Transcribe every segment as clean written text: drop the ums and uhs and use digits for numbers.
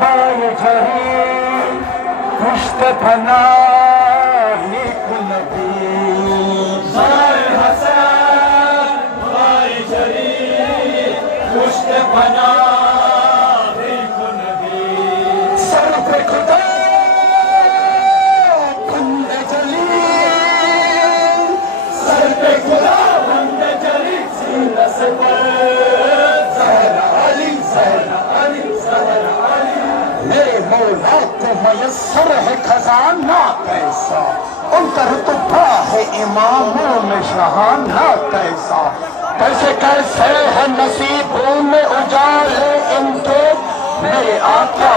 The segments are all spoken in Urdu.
بائے جہی پشت پنا ایک نبی بائے حسین بائے جہی پشت پنا ایک نبی سر پہ خدا بند جلی سر پہ خدا بند جلی سینہ سے پر زہرا علی زہرا علی زہرا علی میرے مولا کو میسر ہے خزانہ کیسا اتر تو ہے اماموں میں شہانہ کیسا کیسے کیسے ہے نصیبوں میں اجالے ان کے میرے آقا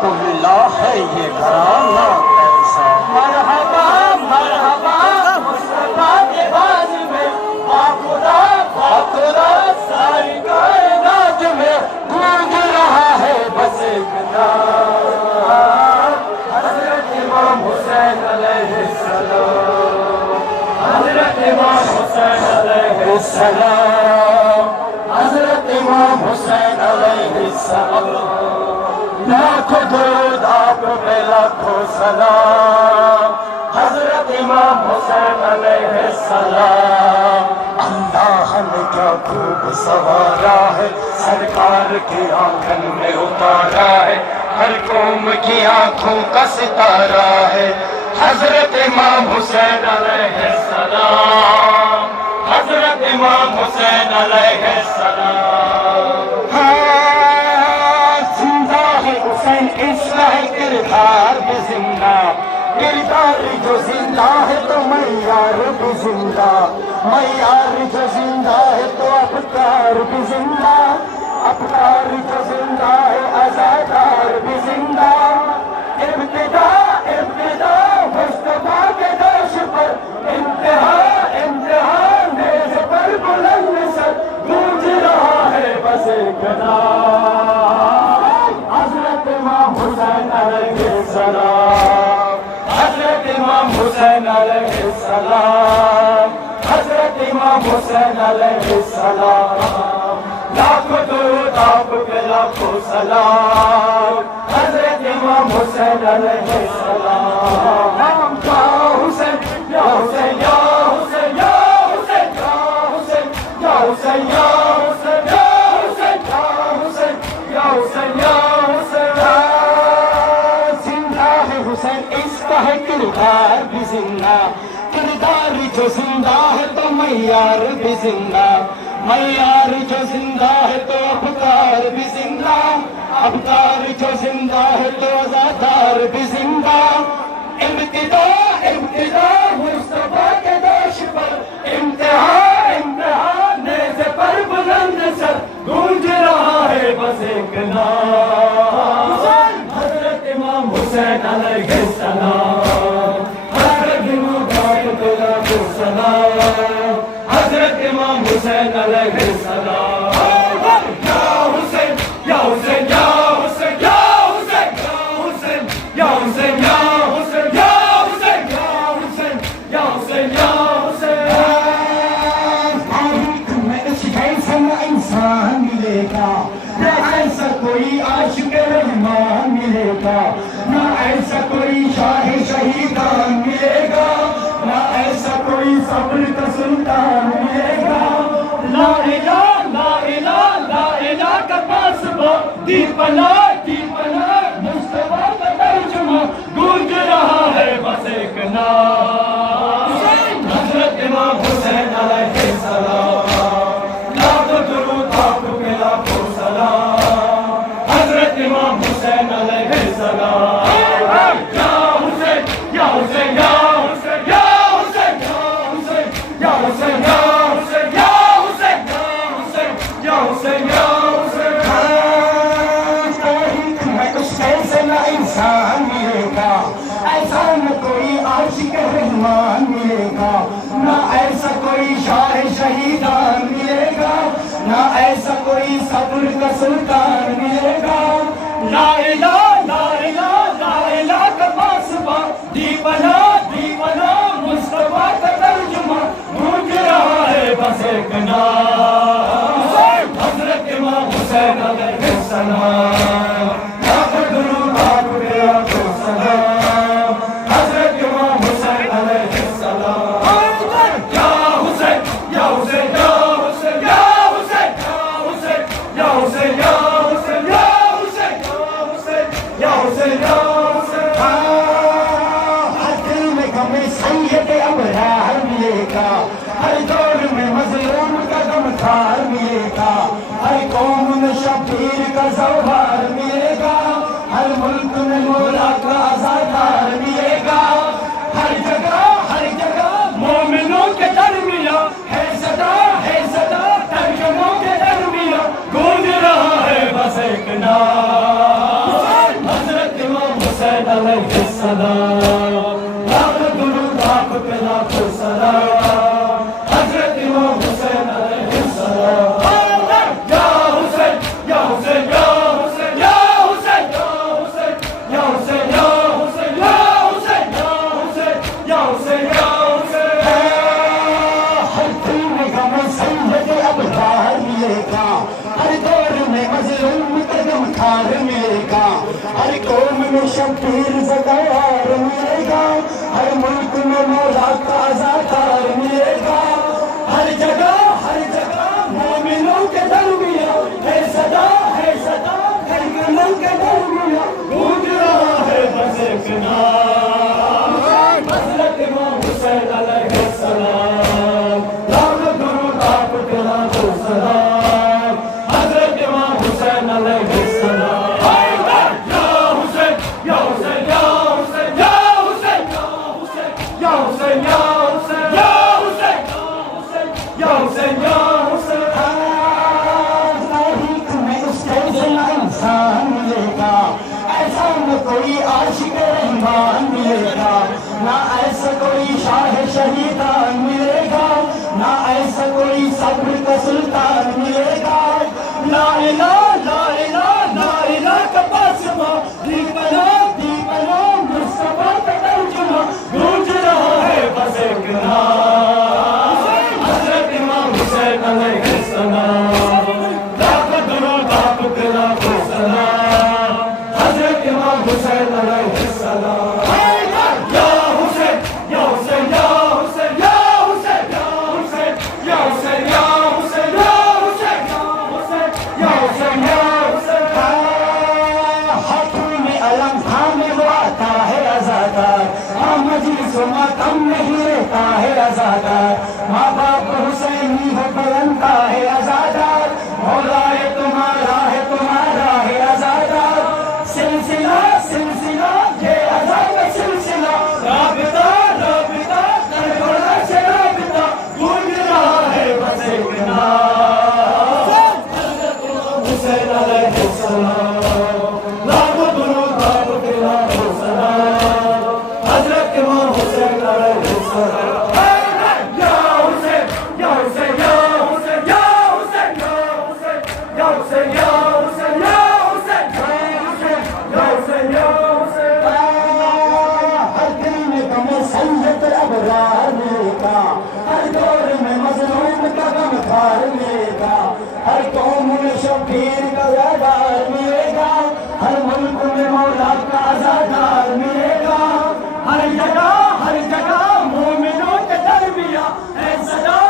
کو ملا ہے یہ گھرانہ کیسا مرحبا مرحبا مصطفیٰ کے باز میں باخدا ساری کائنات میں گونج رہا ہے بس ایک نام حضرت امام حسین علیہ السلام حضرت امام حسین علیہ السلام حضرت امام حسین علیہ السلام لاکھوں درود آپ پہ لاکھوں سلام حضرت امام حسین علیہ السلام اللہ نے کیا خوب سوارا ہے سرکار کی آنگن میں اتارا ہے ہر قوم کی آنکھوں کا ستارہ ہے حضرت امام حسین علیہ السلام حضرت امام حسین علیہ السلام ہاں زندہ ہے حسین اس ہے کردار بھی زندہ کردار جو زندہ ہے تو معیار بھی زندہ معیار جو زندہ ہے تو افکار بھی زندہ افکار جو زندہ ہے ازادار بھی زندہ ابتدا ابتدا مصطفیٰ کے دوش پر انتہا انتہا نیز پر بلند سر گونج رہا ہے بس ایک نام حضرت امام حسین علیہ السلام حضرت امام حسین علیہ السلام حضرت امام حسین علیہ السلام لاکھوں درود آپ کے لاکھوں سلام حضرت امام حسین علیہ السلام یا حسین یا حسین یا حسین یا حسین یا حسین یا حسین یا حسین یا حسین یا حسین یا حسین زندہ ہے حسین اس کا ہے کردار بھی زندہ کردار جو زندہ ہے تو معیار بھی زندہ معیار جو زندہ ہے تو افکار بھی زندہ افکار جو زندہ ہے تو ازادار بھی زندہ ابتدا ابتدا مصطفیٰ کے دوش پر انتہا انتہا نیز پر بلند سر گونج رہا ہے بس ایک نام حضرت امام حسین علیہ السلام حضرت امام علیہ السلام حضرت امام حسین علیہ السلام یا حسین یا حسین یا حسین یا حسین یا حسین یا حسین یا حسین یا حسین یا حسین یا حسین یا حسین میں اس جیسا نہ انسان ملے گا نہ ایسا کوئی عاشق رحمان ملے گا نہ ایسا کوئی شاہ شہیدان ملے گا نہ ایسا کوئی صبر کا سلطان ملے گا لا الہ لا الہ لا الہ کا پاس دیپنا دیپنا مصطفیٰ کا ترجمہ گونج رہا ہے بس ایک نام حضرت امام حسین علیہ السلام لاکھوں درود آپ پہ لاکھوں سلام حضرت امام حسین علیہ السلام یا حسین یا حسین یا حسین یا حسین یا حسین یا حسین یا حسین یا حسین یا حسین تاریخ میں اس جیسا نہ انسان ملے گا ایسا نہ کوئی عاشق رحمان ملے گا نہ ایسا کوئی شاہ شہیدان ملے گا نہ ایسا کوئی صبر کا سلطان ملے گا لا الہ لا الہ لا الہ کا پاسبا دیپنا دیپنا مصطفیٰ کا ترجمہ گونج رہا ہے بس ایک نام حضرت امام حسین علیہ السلام ہر دور میں مظلوم کا غمخوار ملے گا، ہر قوم میں شبیر کا زوہار ملے گا، ہر ملک میں مولا کا آزادار ملے گا، ہر جگہ مومنوں کے درمیان ہے صدا ترجموں کے درمیان گونج رہا ہے بس ایک نام، حضرت امام حسین علیہ السلام، لاکھ درود آپ پہ لاکھوں سلام، حضرت امام حسین علیہ السلام، یا حسین یا حسین یا حسین یا حسین یا حسین یا حسین یا حسین یا حسین یا حسین یا حسین، ہر دل میں غم سید ابرار ملے گا، ہر دور میں مظلوم کا غمخوار ملے گا، ہر قوم میں شبیر زدوار ملے گا، ہر ملک میں مولا کا آزادار ملے گا، ہر جگہ مومنوں کے درمیان ہے صدا ترجموں کے درمیان گونج رہا ہے بس ایک نام، حضرت امام حسین علیہ السلام، لاکھ درود آپ پہ لاکھوں سلام، حضرت امام حسین علیہ السلام، یا حسین یا حسین یا حسین یا حسین یا حسین یا حسین یا حسین یا حسین یا حسین، تاریخ میں اس جیسا انسان ملے گا، ایسا نہ کوئی عاشق رحمان ملے گا، نہ ایسا کوئی شاہ شہیدان ملے گا، نہ ایسا کوئی صبر کا سلطان ملے گا، لا الہ لا الہ لا الہ کا پاسبا دی بنا مصطفیٰ کا ترجمہ گونج رہا ہے بس ایک نام، حضرت امام حسین علیہ السلام، لاکھ درود آپ پہ لاکھوں سلام، حضرت امام حسین علیہ السلام، یا حسین یا حسین یا حسین یا حسین یا حسین یا حسین یا حسین یا حسین یا حسین، ہاتھوں میں علم تھامے وہ آتا ہے آزادار، ہاں مجلس و ماتم نہیں رہتا ہے آزادار، ماں باپ حسینی ہو بلندتا ہے آزادار، مولا ہے تمہارا ہے آزادار، سلسلہ یہ آزاد سلسلہ رابطہ کربلا سے رابطہ گونج رہا ہے بس ایک نام، حضرت امام حسین علیہ السلام، لاکھ درود آپ پہ لاکھوں سلام، حضرت امام حسین علیہ السلام، یا حسین یا حسین یا حسین یا حسین یا حسین یا حسین یا حسین یا حسین یا حسین، ہر دل میں غم سید ابرار ملے گا، ہر دور میں مظلوم کا غمخوار ملے گا، ہر قوم میں شبیر کا یادگار ملے گا، ہر ملک میں مولا کا آزادار ملے گا، ہر جگہ مومنوں کے درمیان ہے صدا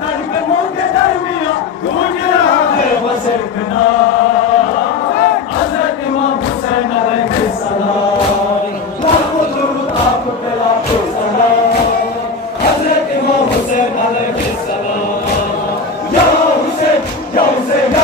ترجموں کے درمیان گونج رہا ہے بس ایک نام، حضرت امام حسین علیہ السلام، لاکھوں درود آپ پہ لاکھوں سلام، حضرت امام حسین علیہ السلام، یا حسین یا حسین